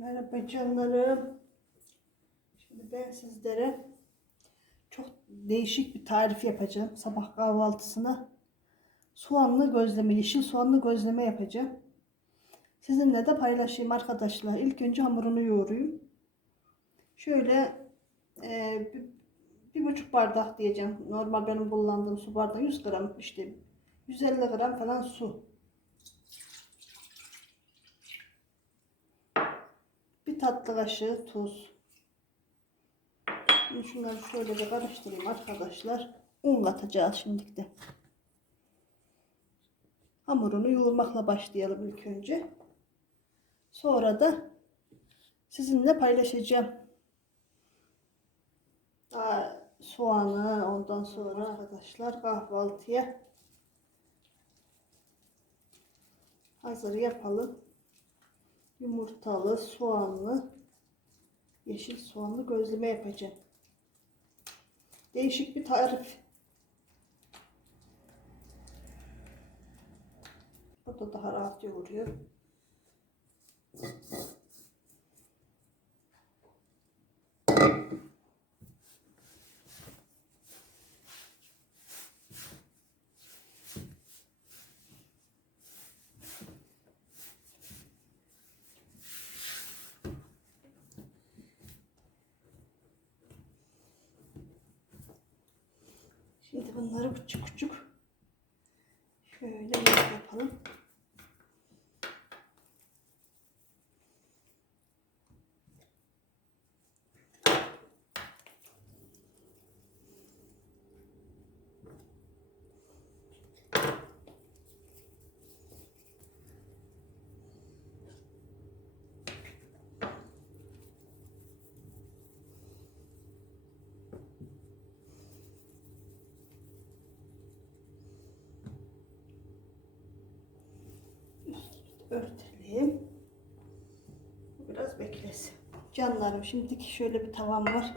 Merhaba canlarım. Şimdi ben sizlere çok değişik bir tarif yapacağım. Sabah kahvaltısına soğanlı gözleme, yeşil soğanlı gözleme yapacağım. Sizinle de paylaşayım arkadaşlar. İlk önce hamurunu yoğurayım. Şöyle e, bir, bir buçuk bardak diyeceğim. Normal benim kullandığım su bardağı 100 gram işte 150 gram falan su. Bir tatlı kaşığı tuz. Şimdi şunları şöyle bir karıştırayım arkadaşlar. Un katacağız şimdi de. Hamurunu yoğurmakla başlayalım ilk önce. Sonra da sizinle paylaşacağım. Daha soğanı ondan sonra arkadaşlar kahvaltıya hazır yapalım yumurtalı, soğanlı, yeşil soğanlı gözleme yapacağım. Değişik bir tarif. Burada daha rahat yoğuruyor. Şimdi bunları küçük küçük şöyle yapalım. Örtelim. Biraz beklesin. Canlarım şimdiki şöyle bir tavam var.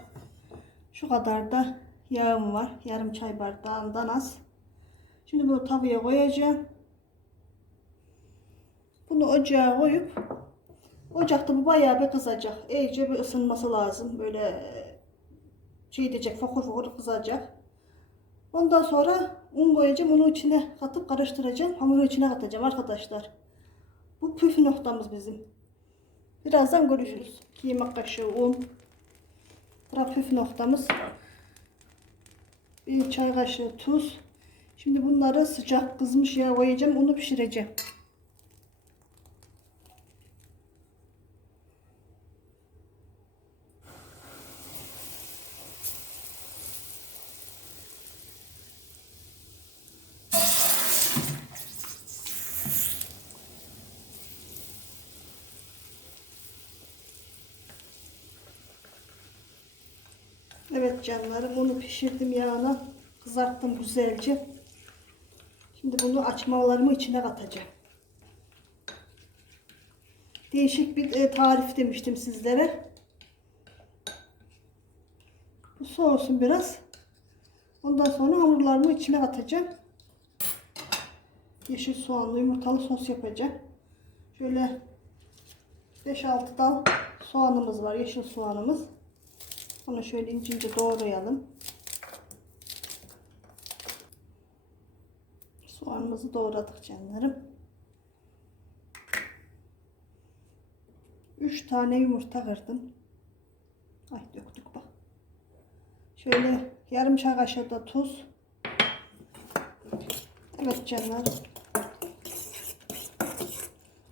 Şu kadar da yağım var. Yarım çay bardağından az. Şimdi bunu tavaya koyacağım. Bunu ocağa koyup ocakta bu bayağı bir kızacak. İyice bir ısınması lazım. Böyle şey diyecek fokur fokur kızacak. Ondan sonra un koyacağım. Onu içine katıp karıştıracağım. Hamuru içine katacağım arkadaşlar. Bu püf noktamız bizim. Birazdan görüşürüz. 2 yemek kaşığı un. Bura püf noktamız. Bir çay kaşığı tuz. Şimdi bunları sıcak kızmış yağa koyacağım. Onu pişireceğim. Evet canlarım onu pişirdim yağına. Kızarttım güzelce. Şimdi bunu açmalarımı içine katacağım. Değişik bir e, tarif demiştim sizlere. Bu soğusun biraz. Ondan sonra hamurlarımı içine katacağım. Yeşil soğanlı yumurtalı sos yapacağım. Şöyle 5-6 dal soğanımız var. Yeşil soğanımız. Onu şöyle ince ince doğrayalım. Soğanımızı doğradık canlarım. 3 tane yumurta kırdım. Ay döktük bak. Şöyle yarım çay kaşığı da tuz. Evet canlar.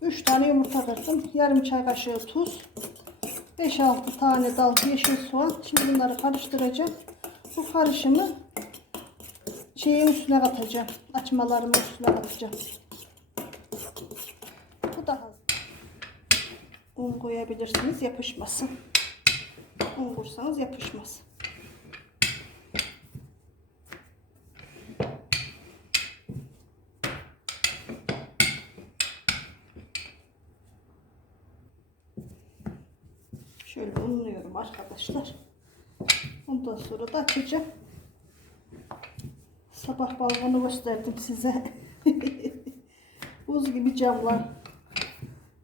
3 tane yumurta kırdım. Yarım çay kaşığı tuz. 5-6 tane dal yeşil soğan. Şimdi bunları karıştıracağım. Bu karışımı şeyin üstüne katacağım. Açmalarımın üstüne katacağım. Bu da hazır. Un koyabilirsiniz yapışmasın. Un kursanız yapışmaz. Şöyle unluyorum arkadaşlar. Ondan sonra da açacağım. Sabah balkonu gösterdim size. buz gibi camlar.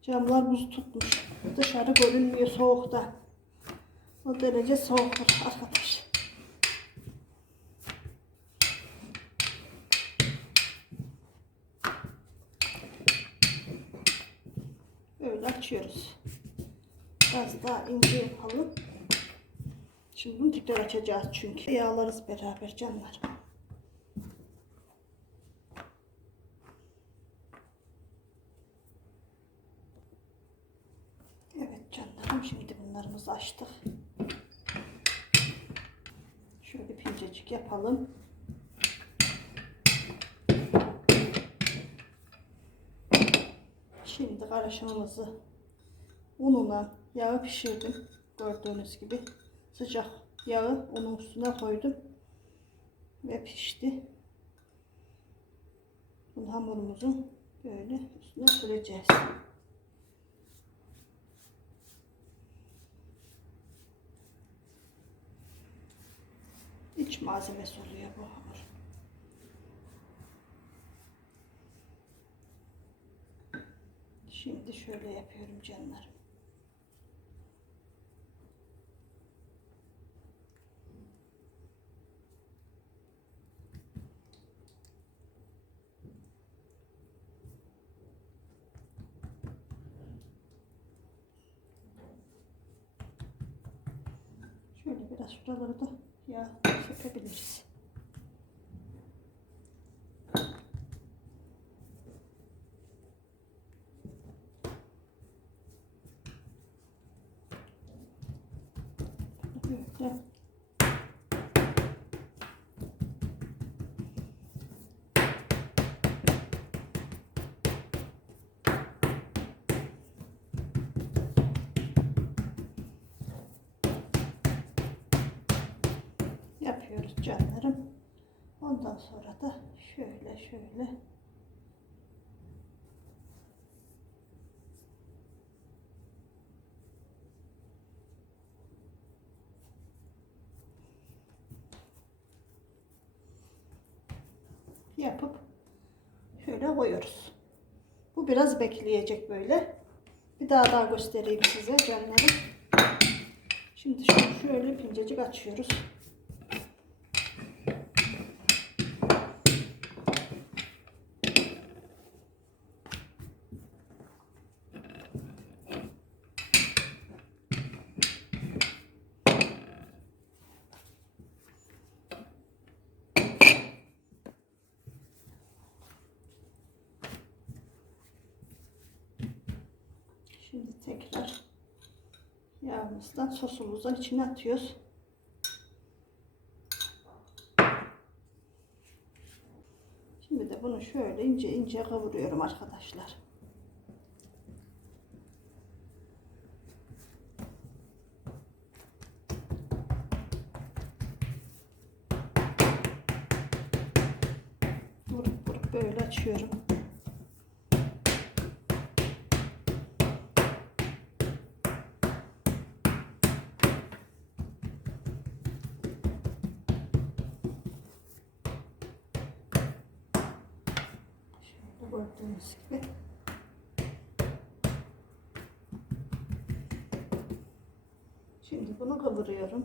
Camlar buz tutmuş. dışarı görünmüyor soğukta. O derece soğuktur arkadaş. Böyle açıyoruz. Biraz daha ince yapalım. Şimdi bunu tekrar açacağız çünkü. Yağlarız beraber canlar. Evet canlarım şimdi bunlarımızı açtık. Şöyle pincecik yapalım. Şimdi karışımımızı ununa yağı pişirdim. Gördüğünüz gibi sıcak yağı onun üstüne koydum ve pişti. Bu hamurumuzu böyle üstüne süreceğiz. İç malzemesi oluyor bu hamur. Şimdi şöyle yapıyorum canlarım. Şöyle biraz şuraları da yağ sökebiliriz. Böyle. yapıyoruz canlarım. Ondan sonra da şöyle şöyle yapıp şöyle koyuyoruz. Bu biraz bekleyecek böyle. Bir daha daha göstereyim size canlarım. Şimdi şöyle pincecik açıyoruz. Şimdi tekrar yağımızdan sosumuzdan içine atıyoruz. Şimdi de bunu şöyle ince ince kavuruyorum arkadaşlar. Vurup vurup böyle açıyorum. Gördüğünüz gibi. Şimdi bunu kavuruyorum.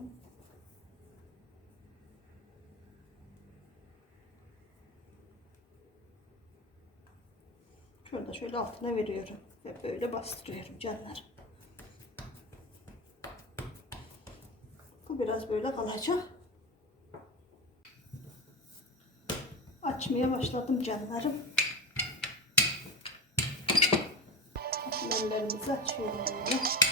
Şurada şöyle altına veriyorum ve böyle bastırıyorum canlar. Bu biraz böyle kalacak. Açmaya başladım canlarım. Ellerimizi açıyorum böyle. Şöyle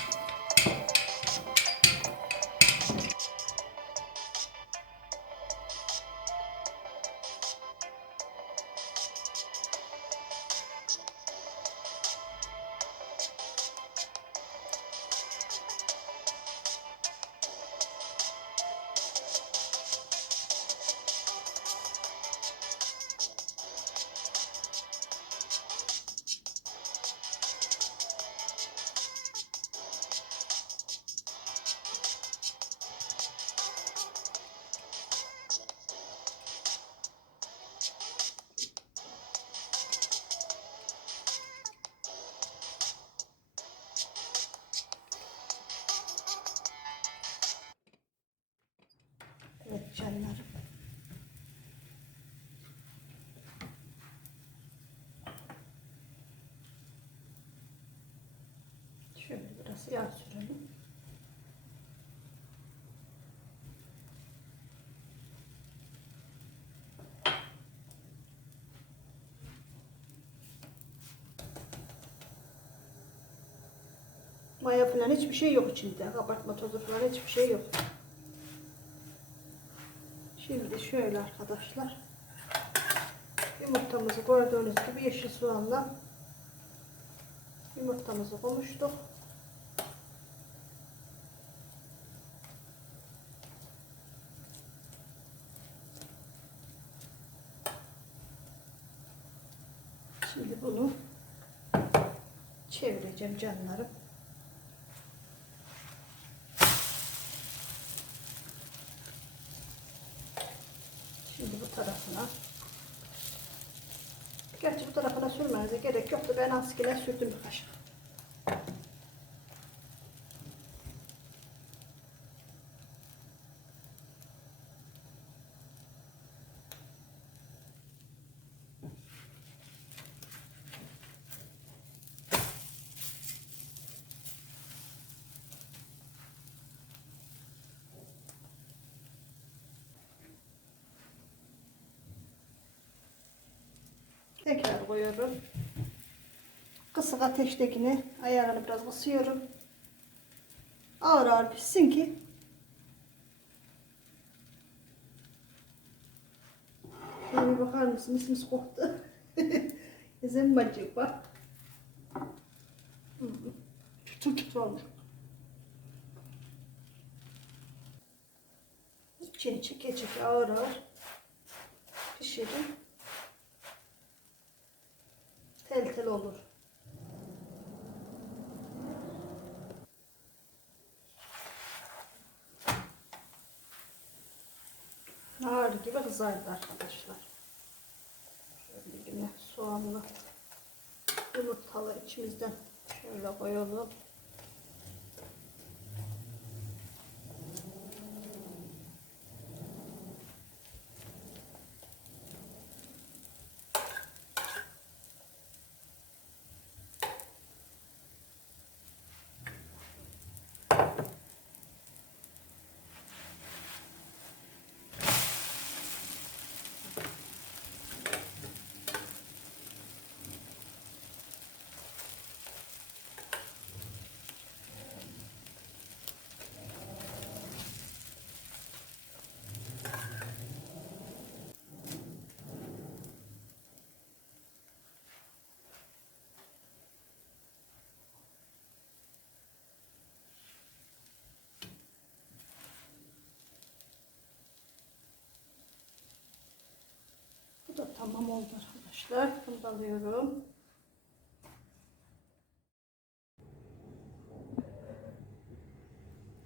biraz yağ sürelim. Maya falan hiçbir şey yok içinde. Kabartma tozu falan hiçbir şey yok. Şimdi şöyle arkadaşlar. Yumurtamızı gördüğünüz gibi yeşil soğanla yumurtamızı koymuştuk. Şimdi bunu çevireceğim canlarım. Şimdi bu tarafına. Gerçi bu tarafına sürmenize gerek yoktu. Ben askıla sürdüm bir kaşık. Tekrar koyuyorum. Kısık ateştekini ayarını biraz kısıyorum. Ağır ağır pişsin ki Şöyle bakar mısın? Misiniz koktu. Ezem bacık bak. Çıtır çıtır olmuş. İçini çeke çeke ağır ağır pişirin. Tel tel olur. Nar gibi kızardı arkadaşlar. Şöyle yine soğanlı yumurtalı içimizden şöyle koyalım. Bu da tamam oldu arkadaşlar. Bunu da alıyorum.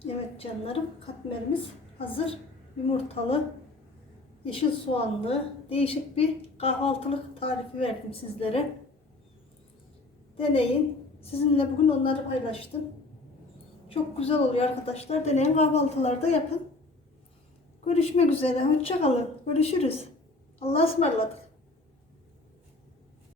Evet canlarım katmerimiz hazır. Yumurtalı, yeşil soğanlı, değişik bir kahvaltılık tarifi verdim sizlere. Deneyin. Sizinle bugün onları paylaştım. Çok güzel oluyor arkadaşlar. Deneyin kahvaltılarda yapın. Görüşmek üzere. Hoşçakalın. Görüşürüz. Allah'a ısmarladık.